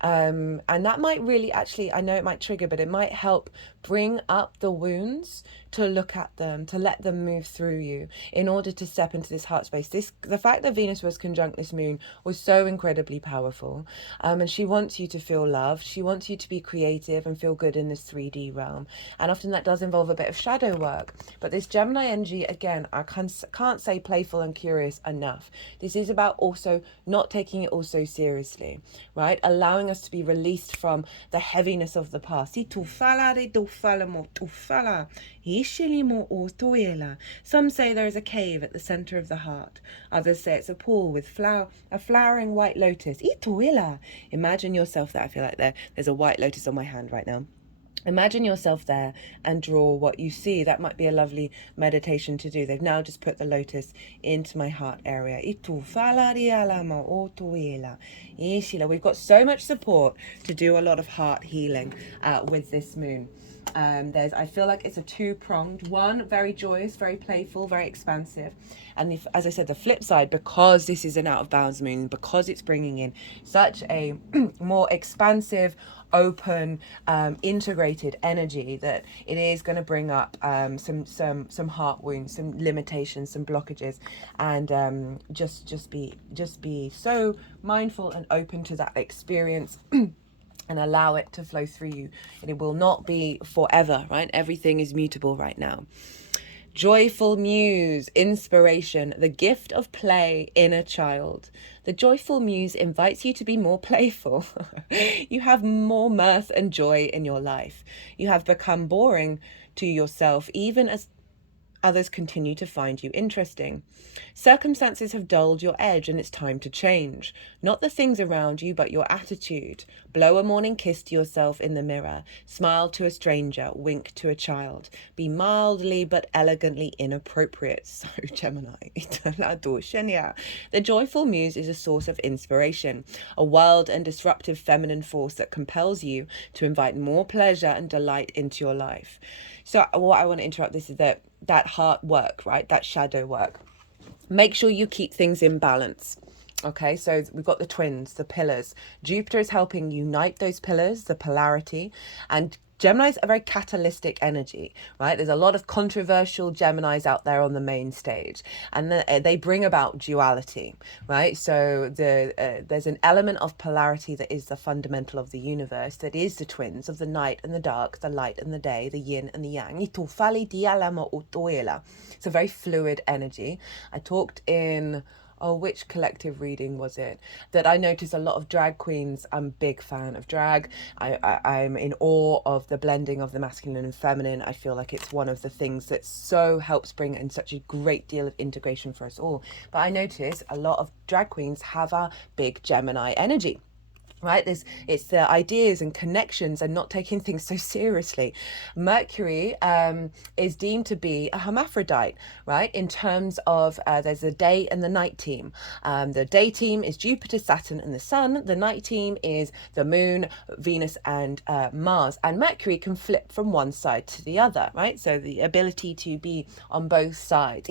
And that might really actually, I know it might trigger, but it might help bring up the wounds, to look at them, to let them move through you in order to step into this heart space. The fact that Venus was conjunct this moon was so incredibly powerful. And she wants you to feel loved. She wants you to be creative and feel good in this 3D realm. And often that does involve a bit of shadow work. But this Gemini energy, again, I can't say playful and curious enough. This is about also not taking it all so seriously, right? Allowing us to be released from the heaviness of the past. Some say there is a cave at the center of the heart. Others say it's a pool with a flowering white lotus. Imagine yourself there. I feel like there's a white lotus on my hand right now. Imagine yourself there and draw what you see. That might be a lovely meditation to do. They've now just put the lotus into my heart area. We've got so much support to do a lot of heart healing with this moon. I feel like it's a two-pronged one, very joyous, very playful, very expansive. And as I said, the flip side, because this is an out of bounds moon, because it's bringing in such a more expansive, open, integrated energy, that it is going to bring up some heart wounds, some limitations, some blockages, and just be so mindful and open to that experience. And allow it to flow through you. And it will not be forever, right? Everything is mutable right now. Joyful muse, inspiration, the gift of play in a child. The joyful muse invites you to be more playful. You have more mirth and joy in your life. You have become boring to yourself, even as Others continue to find you interesting. Circumstances have dulled your edge and it's time to change. Not the things around you, but your attitude. Blow a morning kiss to yourself in the mirror. Smile to a stranger. Wink to a child. Be mildly but elegantly inappropriate. So, Gemini. The joyful muse is a source of inspiration, a wild and disruptive feminine force that compels you to invite more pleasure and delight into your life. So what I want to interrupt this is that heart work, right? That shadow work. Make sure you keep things in balance. Okay, so we've got the twins, the pillars. Jupiter is helping unite those pillars, the polarity, and Gemini's a very catalytic energy, right? There's a lot of controversial Geminis out there on the main stage, and they bring about duality, right? So there's an element of polarity that is the fundamental of the universe, that is the twins of the night and the dark, the light and the day, the yin and the yang. It's a very fluid energy. I talked in... which collective reading was it? That I noticed a lot of drag queens. I'm a big fan of drag. I'm in awe of the blending of the masculine and feminine. I feel like it's one of the things that so helps bring in such a great deal of integration for us all. But I noticed a lot of drag queens have a big Gemini energy. Right, it's the ideas and connections and not taking things so seriously. Mercury is deemed to be a hermaphrodite, right? In terms of there's the day and the night team. The day team is Jupiter, Saturn, and the Sun. The night team is the Moon, Venus, and Mars. And Mercury can flip from one side to the other, right? So the ability to be on both sides.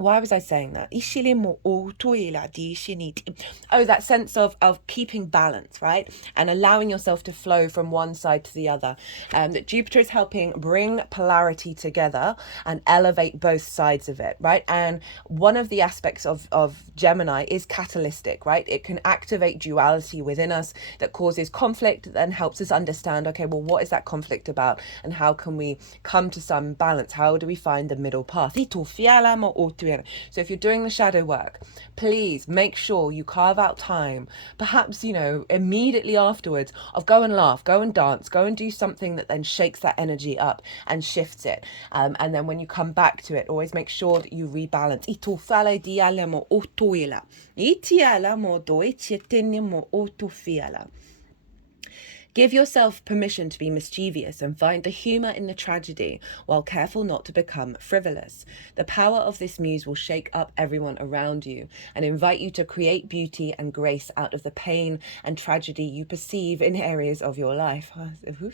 Why was I saying that? Oh, that sense of keeping balance, right? And allowing yourself to flow from one side to the other. That Jupiter is helping bring polarity together and elevate both sides of it, right? And one of the aspects of Gemini is catalytic, right? It can activate duality within us that causes conflict and helps us understand, okay, well, what is that conflict about? And how can we come to some balance? How do we find the middle path? So if you're doing the shadow work, please make sure you carve out time, perhaps, immediately afterwards, of go and laugh, go and dance, go and do something that then shakes that energy up and shifts it. And then when you come back to it, always make sure that you rebalance. Give yourself permission to be mischievous and find the humour in the tragedy while careful not to become frivolous. The power of this muse will shake up everyone around you and invite you to create beauty and grace out of the pain and tragedy you perceive in areas of your life. The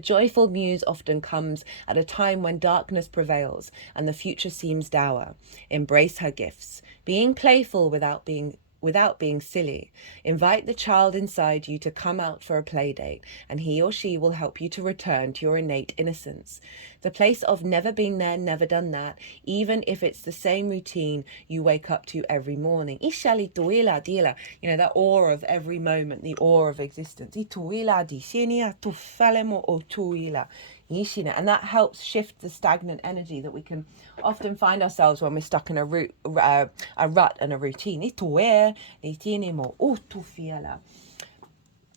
joyful muse often comes at a time when darkness prevails and the future seems dour. Embrace her gifts, being playful without being silly. Invite the child inside you to come out for a play date, and he or she will help you to return to your innate innocence. The place of never been there, never done that, even if it's the same routine you wake up to every morning. That awe of every moment, the awe of existence. And that helps shift the stagnant energy that we can often find ourselves when we're stuck in a rut and a routine.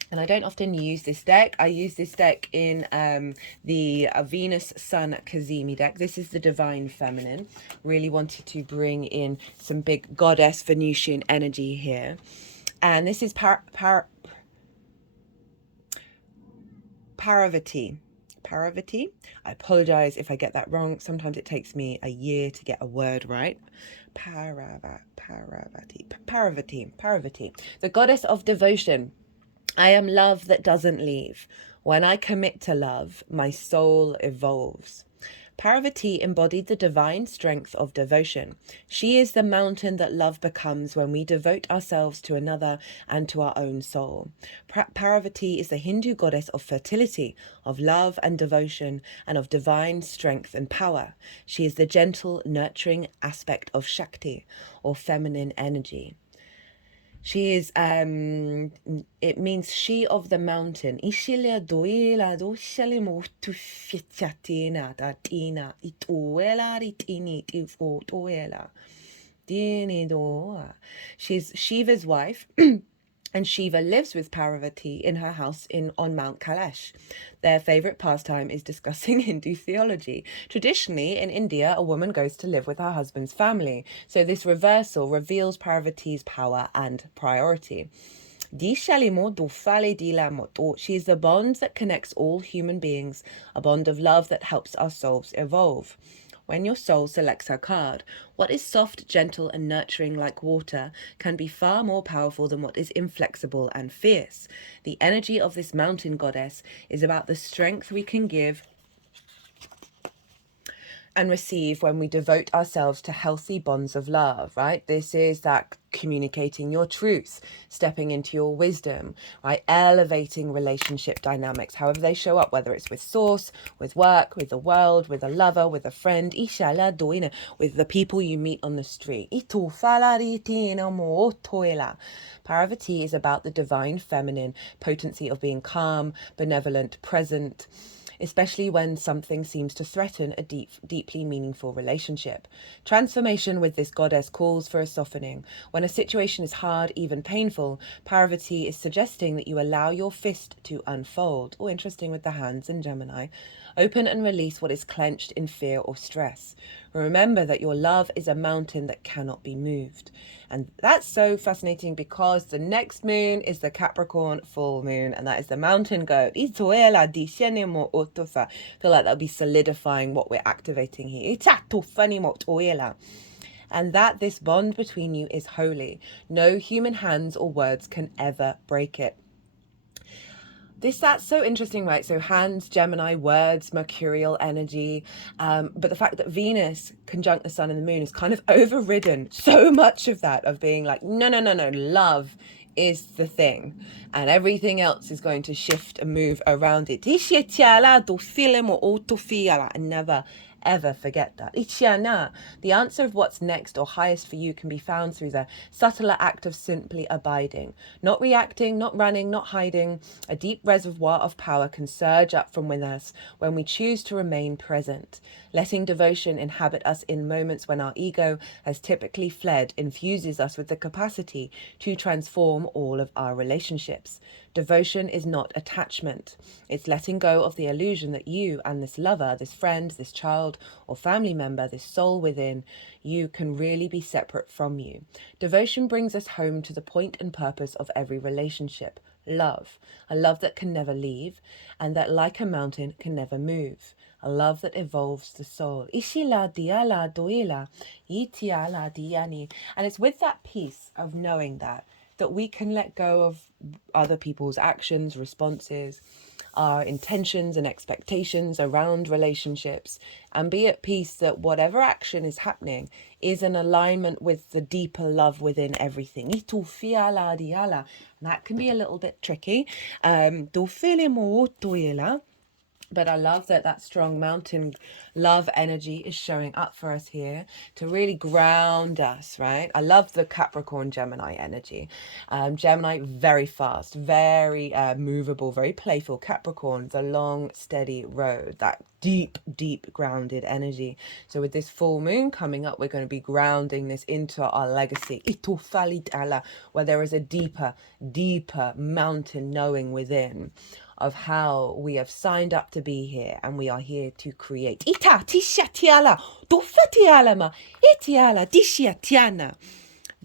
And I don't often use this deck. I use this deck in the Venus Sun Kazemi deck. This is the Divine Feminine. Really wanted to bring in some big goddess Venusian energy here. And this is Parvati. Parvati. I apologize if I get that wrong. Sometimes it takes me a year to get a word right. Parvati. The goddess of devotion. I am love that doesn't leave. When I commit to love, my soul evolves. Parvati embodied the divine strength of devotion. She is the mountain that love becomes when we devote ourselves to another and to our own soul. Parvati is the Hindu goddess of fertility, of love and devotion, and of divine strength and power. She is the gentle, nurturing aspect of Shakti, or feminine energy. She is, it means she of the mountain. She's Shiva's wife. and Shiva lives with Parvati in her house on Mount Kailash. Their favourite pastime is discussing Hindu theology. Traditionally, in India, a woman goes to live with her husband's family, so this reversal reveals Parvati's power and priority. She is the bond that connects all human beings, a bond of love that helps our souls evolve. When your soul selects her card, what is soft, gentle, and nurturing like water can be far more powerful than what is inflexible and fierce. The energy of this mountain goddess is about the strength we can give and receive when we devote ourselves to healthy bonds of love, right? This is that communicating your truth, stepping into your wisdom, right? Elevating relationship dynamics, however they show up, whether it's with source, with work, with the world, with a lover, with a friend, with the people you meet on the street. Parvati is about the divine feminine potency of being calm, benevolent, present, especially when something seems to threaten a deeply meaningful relationship. Transformation with this goddess calls for a softening. When a situation is hard, even painful, Parvati is suggesting that you allow your fist to unfold. Oh, interesting with the hands in Gemini. Open and release what is clenched in fear or stress. Remember that your love is a mountain that cannot be moved. And that's so fascinating because the next moon is the Capricorn full moon, and that is the mountain goat. I feel like that'll be solidifying what we're activating here. And that this bond between you is holy. No human hands or words can ever break it. That's so interesting, right? So hands, Gemini, words, mercurial energy. But the fact that Venus conjunct the sun and the moon is kind of overridden so much of that, of being like, no, love is the thing. And everything else is going to shift and move around it. And never ever forget that. The answer of what's next or highest for you can be found through the subtler act of simply abiding. Not reacting, not running, not hiding. A deep reservoir of power can surge up from within us when we choose to remain present. Letting devotion inhabit us in moments when our ego has typically fled infuses us with the capacity to transform all of our relationships. Devotion is not attachment. It's letting go of the illusion that you and this lover, this friend, this child or family member, this soul within you can really be separate from you. Devotion brings us home to the point and purpose of every relationship. Love. A love that can never leave and that, like a mountain, can never move. A love that evolves the soul. And it's with that peace of knowing that we can let go of other people's actions, responses, our intentions and expectations around relationships, and be at peace that whatever action is happening is in alignment with the deeper love within everything. And that can be a little bit tricky. But I love that strong mountain love energy is showing up for us here to really ground us, right? I love the Capricorn Gemini energy. Gemini, very fast, very movable, very playful. Capricorn, the long, steady road, that deep grounded energy. So with this full moon coming up, we're going to be grounding this into our legacy, where there is a deeper mountain knowing within of how we have signed up to be here, and we are here to create. The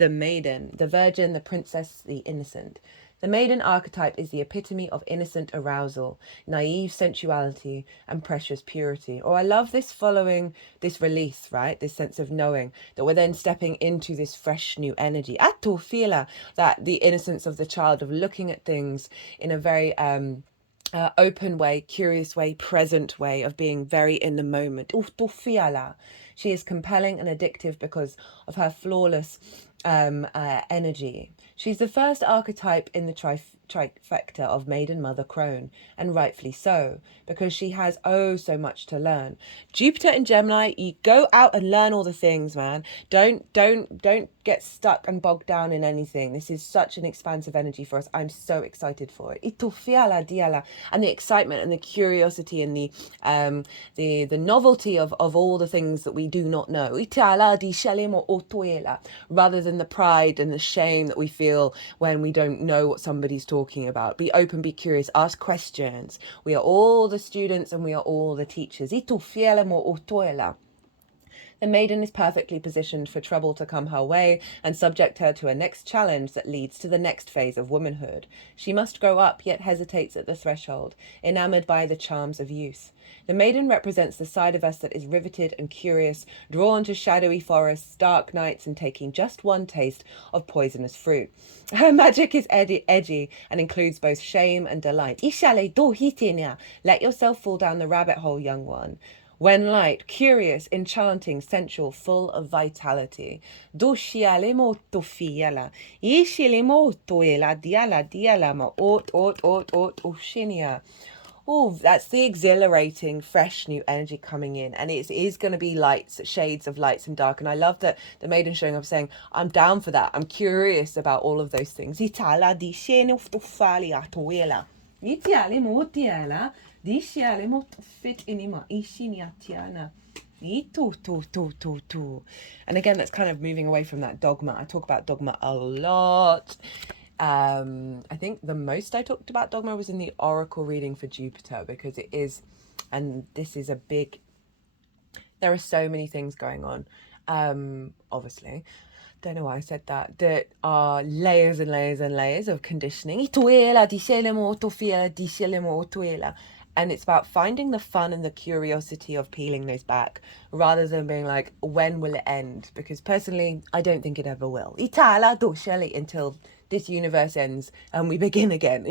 maiden, the virgin, the princess, the innocent. The maiden archetype is the epitome of innocent arousal, naive sensuality, and precious purity. Or I love this following this release, right? This sense of knowing that we're then stepping into this fresh new energy. Atofila, that the innocence of the child, of looking at things in a very open way, curious way, present way, of being very in the moment. She is compelling and addictive because of her flawless energy. She's the first archetype in the trifecta of Maiden Mother Crone, and rightfully so, because she has so much to learn. Jupiter in Gemini, you go out and learn all the things, man. Don't get stuck and bogged down in anything. This is such an expansive energy for us. I'm so excited for it. And the excitement and the curiosity and the novelty of all the things that we do not know. Rather than the pride and the shame that we feel when we don't know what somebody's talking about. Be open, be curious, ask questions. We are all the students and we are all the teachers. The maiden is perfectly positioned for trouble to come her way and subject her to a next challenge that leads to the next phase of womanhood. She must grow up, yet hesitates at the threshold, enamoured by the charms of youth. The maiden represents the side of us that is riveted and curious, drawn to shadowy forests, dark nights, and taking just one taste of poisonous fruit. Her magic is edgy and includes both shame and delight. Let yourself fall down the rabbit hole, young one. When light, curious, enchanting, sensual, full of vitality. Oh, that's the exhilarating, fresh new energy coming in. And it is going to be lights, shades of lights and dark. And I love that the maiden showing up saying, I'm down for that. I'm curious about all of those things. And again, that's kind of moving away from that dogma. I talk about dogma a lot. I think the most I talked about dogma was in the oracle reading for Jupiter, because it is, and this is a big, there are so many things going on. Obviously, don't know why I said that, that are layers and layers and layers of conditioning. And it's about finding the fun and the curiosity of peeling those back, rather than being like, when will it end? Because personally, I don't think it ever will. Until this universe ends and we begin again.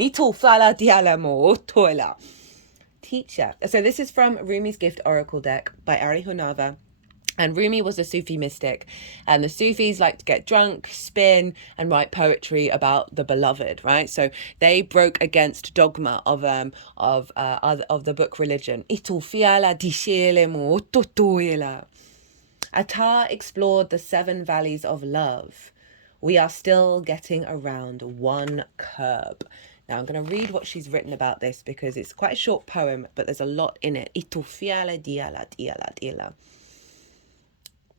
Teacher. So this is from Rumi's Gift Oracle deck by Honarvar. And Rumi was a Sufi mystic, and the Sufis like to get drunk, spin, and write poetry about the beloved, right? So they broke against dogma of the book religion. Attar explored the 7 valleys of love. We are still getting around one curb. Now I'm going to read what she's written about this, because it's quite a short poem, but there's a lot in it.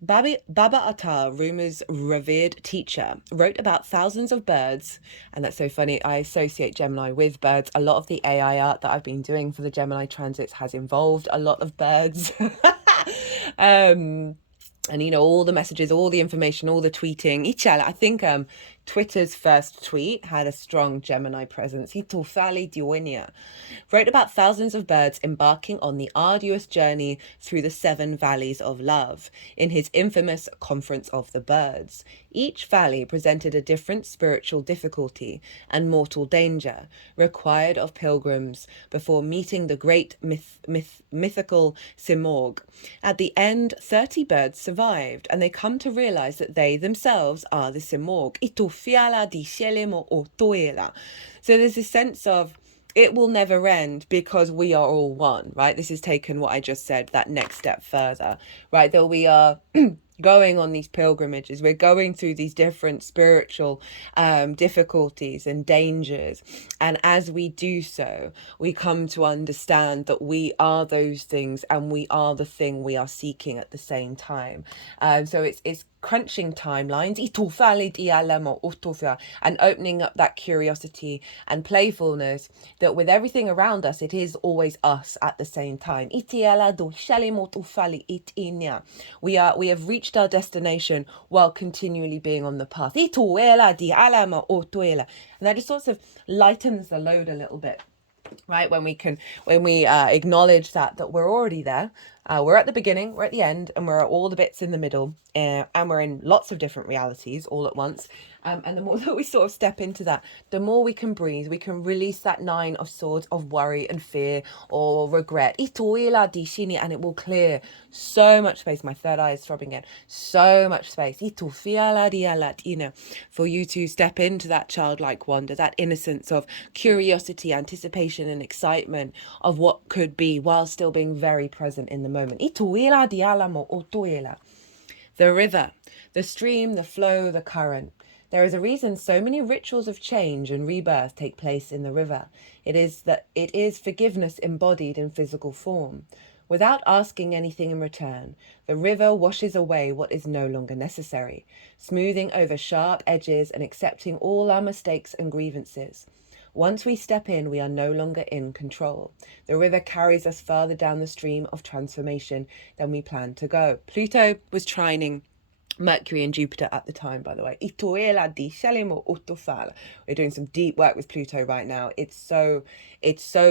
Baba Attar, Rumi's revered teacher, wrote about thousands of birds. And that's so funny. I associate Gemini with birds. A lot of the AI art that I've been doing for the Gemini transits has involved a lot of birds. And, you know, all the messages, all the information, all the tweeting. I think Twitter's first tweet had a strong Gemini presence. Wrote about thousands of birds embarking on the arduous journey through the 7 valleys of love in his infamous Conference of the Birds. Each valley presented a different spiritual difficulty and mortal danger required of pilgrims before meeting the great mythical Simorg. At the end, 30 birds survived, and they come to realize that they themselves are the Simorg. So there's this sense of, it will never end because we are all one, right? This has taken what I just said, that next step further, right? That we are going on these pilgrimages, we're going through these different spiritual difficulties and dangers, and as we do so, we come to understand that we are those things and we are the thing we are seeking at the same time. So it's crunching timelines and opening up that curiosity and playfulness, that with everything around us, it is always us at the same time. We have reached our destination while continually being on the path. And that just sort of lightens the load a little bit, right? When we acknowledge that we're already there, we're at the beginning, we're at the end, and we're at all the bits in the middle, and we're in lots of different realities all at once. And the more that we sort of step into that, the more we can breathe, we can release that 9 of swords of worry and fear or regret. And it will clear so much space. My third eye is throbbing in. So much space. For you to step into that childlike wonder, that innocence of curiosity, anticipation, and excitement of what could be, while still being very present in the moment. The river, the stream, the flow, the current. There is a reason so many rituals of change and rebirth take place in the river. It is forgiveness embodied in physical form. Without asking anything in return, the river washes away what is no longer necessary, smoothing over sharp edges and accepting all our mistakes and grievances. Once we step in, we are no longer in control. The river carries us farther down the stream of transformation than we planned to go. Pluto was trining Mercury and Jupiter at the time, by the way. We're doing some deep work with Pluto right now. It's so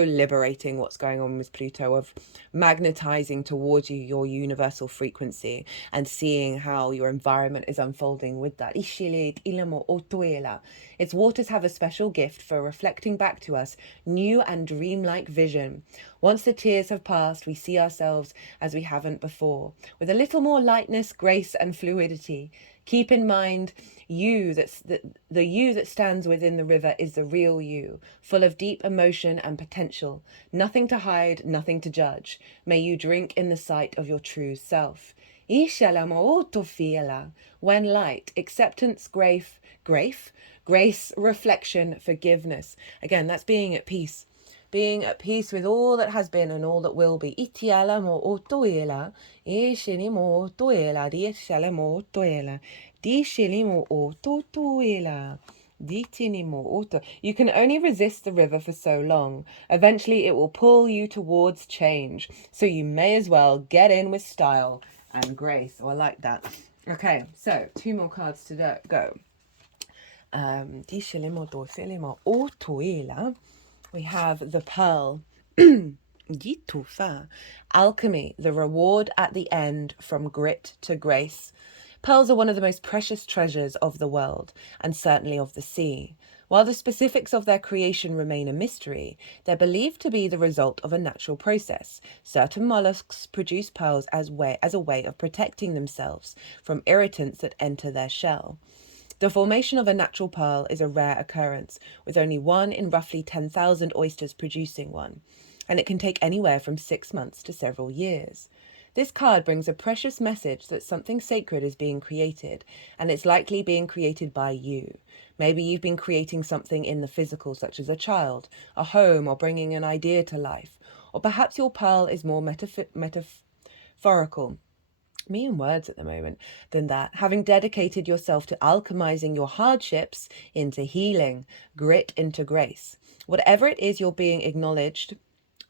liberating what's going on with Pluto, of magnetizing towards you your universal frequency and seeing how your environment is unfolding with that. Its waters have a special gift for reflecting back to us new and dreamlike vision. Once the tears have passed, we see ourselves as we haven't before, with a little more lightness, grace, and fluidity. Keep in mind, the you that stands within the river is the real you, full of deep emotion and potential. Nothing to hide, nothing to judge. May you drink in the sight of your true self. When light, acceptance, grace, reflection, forgiveness. Again, that's being at peace. Being at peace with all that has been and all that will be. You can only resist the river for so long. Eventually it will pull you towards change. So you may as well get in with style and grace. Oh, I like that. Okay, so 2 more cards to go. We have the pearl. Alchemy, the reward at the end from grit to grace. Pearls are one of the most precious treasures of the world, and certainly of the sea. While the specifics of their creation remain a mystery, they're believed to be the result of a natural process. Certain mollusks produce pearls as a way of protecting themselves from irritants that enter their shell. The formation of a natural pearl is a rare occurrence, with only one in roughly 10,000 oysters producing one, and it can take anywhere from 6 months to several years. This card brings a precious message that something sacred is being created, and it's likely being created by you. Maybe you've been creating something in the physical, such as a child, a home, or bringing an idea to life. Or perhaps your pearl is more metaphorical. Me and words at the moment, than that, having dedicated yourself to alchemizing your hardships into healing, grit into grace. Whatever it is, you're being acknowledged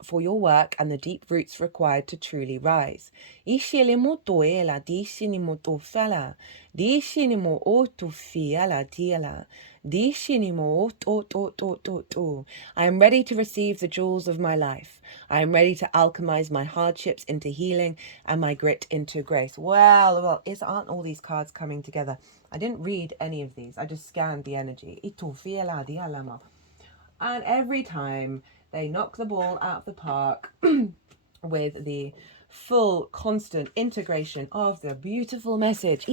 for your work and the deep roots required to truly rise. I am ready to receive the jewels of my life. I am ready to alchemize my hardships into healing and my grit into grace. Well, aren't all these cards coming together? I didn't read any of these. I just scanned the energy. And every time they knock the ball out of the park with the full, constant integration of the beautiful message.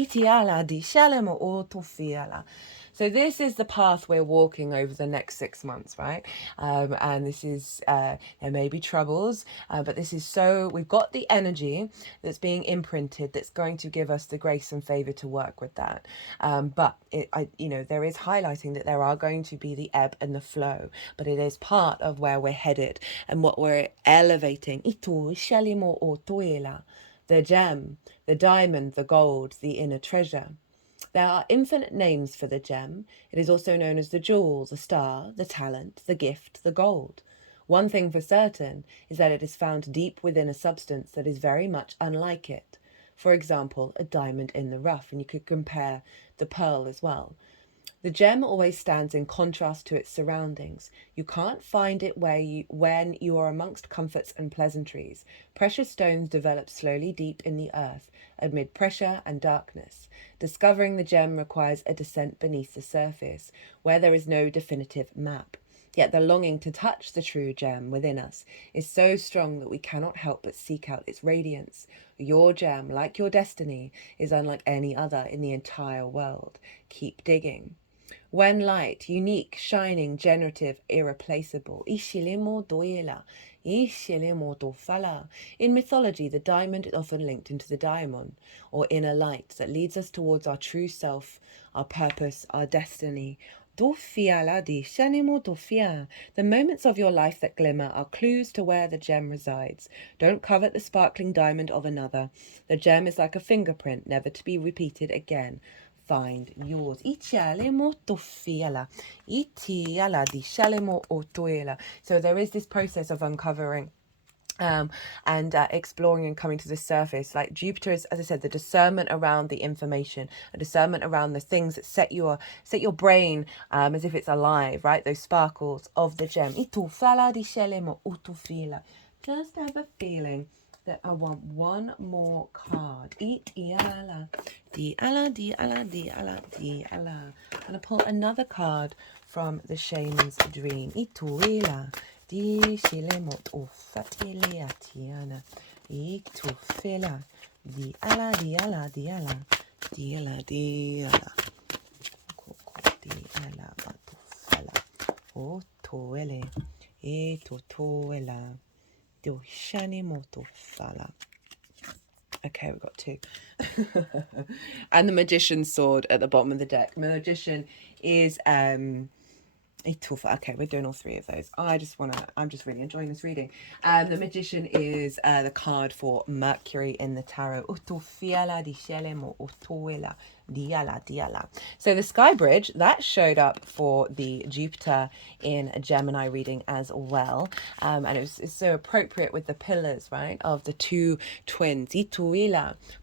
So this is the path we're walking over the next 6 months, right? And this is, there may be troubles, but this is we've got the energy that's being imprinted that's going to give us the grace and favor to work with that. But there is highlighting that there are going to be the ebb and the flow, but it is part of where we're headed and what we're elevating. The gem, the diamond, the gold, the inner treasure. There are infinite names for the gem. It is also known as the jewel, the star, the talent, the gift, the gold. One thing for certain is that it is found deep within a substance that is very much unlike it. For example, a diamond in the rough, and you could compare the pearl as well. The gem always stands in contrast to its surroundings. You can't find it when you are amongst comforts and pleasantries. Precious stones develop slowly deep in the earth, amid pressure and darkness. Discovering the gem requires a descent beneath the surface, where there is no definitive map. Yet the longing to touch the true gem within us is so strong that we cannot help but seek out its radiance. Your gem, like your destiny, is unlike any other in the entire world. Keep digging. When light, unique, shining, generative, irreplaceable. Ishilimo doela. Ishilimo dofala. In mythology, the diamond is often linked into the daimon, or inner light, that leads us towards our true self, our purpose, our destiny. Dofiala di shanimo dofia. The moments of your life that glimmer are clues to where the gem resides. Don't covet the sparkling diamond of another. The gem is like a fingerprint, never to be repeated again. Find yours. Itialemo tofiela. Itiala di shalemo otoela. So there is this process of uncovering and exploring and coming to the surface. Like Jupiter is, as I said, the discernment around the information, a discernment around the things that set your brain as if it's alive, right? Those sparkles of the gem. Itufala di shelemo utufila. Just have a feeling that I want one more card. Diala, diala, diala, diala, diala. I'm gonna pull another card from the Shaman's Dream. Ituila. Di shilemot ufatili atiana. Iktufila. Di ala, di ala, di ala. Di ala, di ala. Di ala, matufala. O toele. E totoela. Do shani motofala. Okay, we've got two. And the Magician's Sword at the bottom of the deck. Magician is okay, we're doing all three of those. I'm just really enjoying this reading. The Magician is the card for Mercury in the tarot. So the Sky Bridge, that showed up for the Jupiter in a Gemini reading as well. And it's so appropriate with the pillars, right, of the two twins.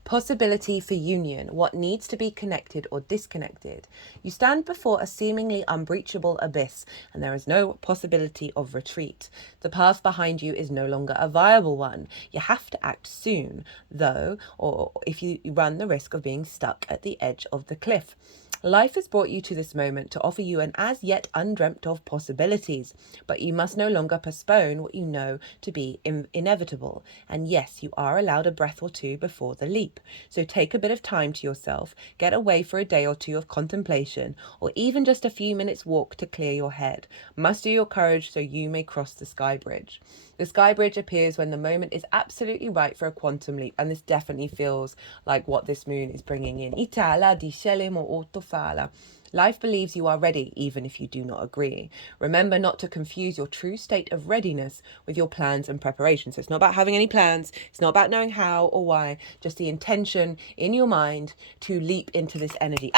Possibility for union, what needs to be connected or disconnected. You stand before a seemingly unbreachable abyss, and there is no possibility of retreat. The path behind you is no longer a viable one. You have to act soon, though, or if you run the risk of being stuck at the edge of the cliff. Life has brought you to this moment to offer you an as yet undreamt of possibilities, but you must no longer postpone what you know to be inevitable. And yes, you are allowed a breath or two before the leap. So take a bit of time to yourself, get away for a day or two of contemplation, or even just a few minutes walk to clear your head. Muster your courage so you may cross the Sky Bridge. The Sky Bridge appears when the moment is absolutely right for a quantum leap, and this definitely feels like what this moon is bringing in. Itala di shelemo otofala. Life believes you are ready, even if you do not agree. Remember not to confuse your true state of readiness with your plans and preparations. So it's not about having any plans. It's not about knowing how or why. Just the intention in your mind to leap into this energy.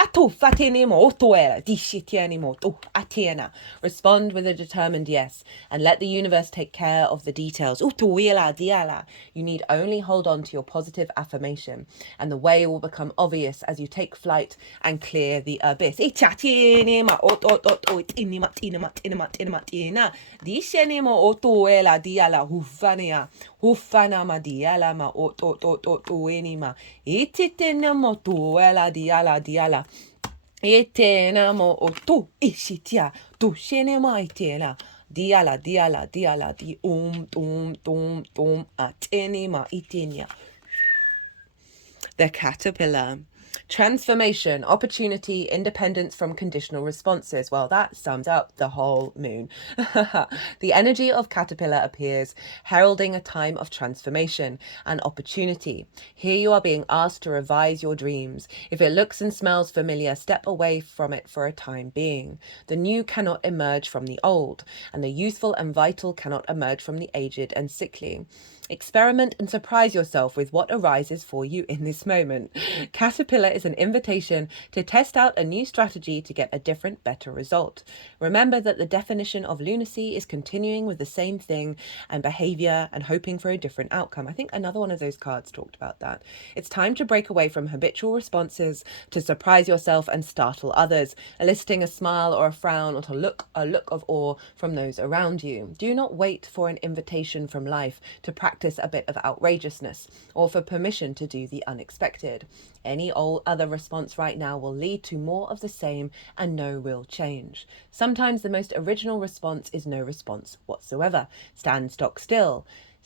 Respond with a determined yes, and let the universe take care of the details. You need only hold on to your positive affirmation, and the way will become obvious as you take flight and clear the abyss. Chatinima ot ot ot ot inima tinima tinima tinima tina dishenimo otuela diala hufania hufana madiala ma ot ot ot ot uenima ititenamo tuela diala diala itenamo otu ishitia tu shenema itela diala diala diala di atenima itinia. The caterpillar. Transformation, opportunity, independence from conditional responses. Well, that sums up the whole moon. The energy of caterpillar appears, heralding a time of transformation and opportunity. Here you are being asked to revise your dreams. If it looks and smells familiar, step away from it for a time being. The new cannot emerge from the old, and the youthful and vital cannot emerge from the aged and sickly. Experiment and surprise yourself with what arises for you in this moment. Caterpillar is an invitation to test out a new strategy to get a different, better result. Remember that the definition of lunacy is continuing with the same thing and behavior and hoping for a different outcome. I think another one of those cards talked about that. It's time to break away from habitual responses, to surprise yourself and startle others, eliciting a smile or a frown, or to a look of awe from those around you. Do not wait for an invitation from life to practice a bit of outrageousness, or for permission to do the unexpected. Any other response right now will lead to more of the same and no real change. Sometimes the most original response is no response whatsoever. Stand stock still.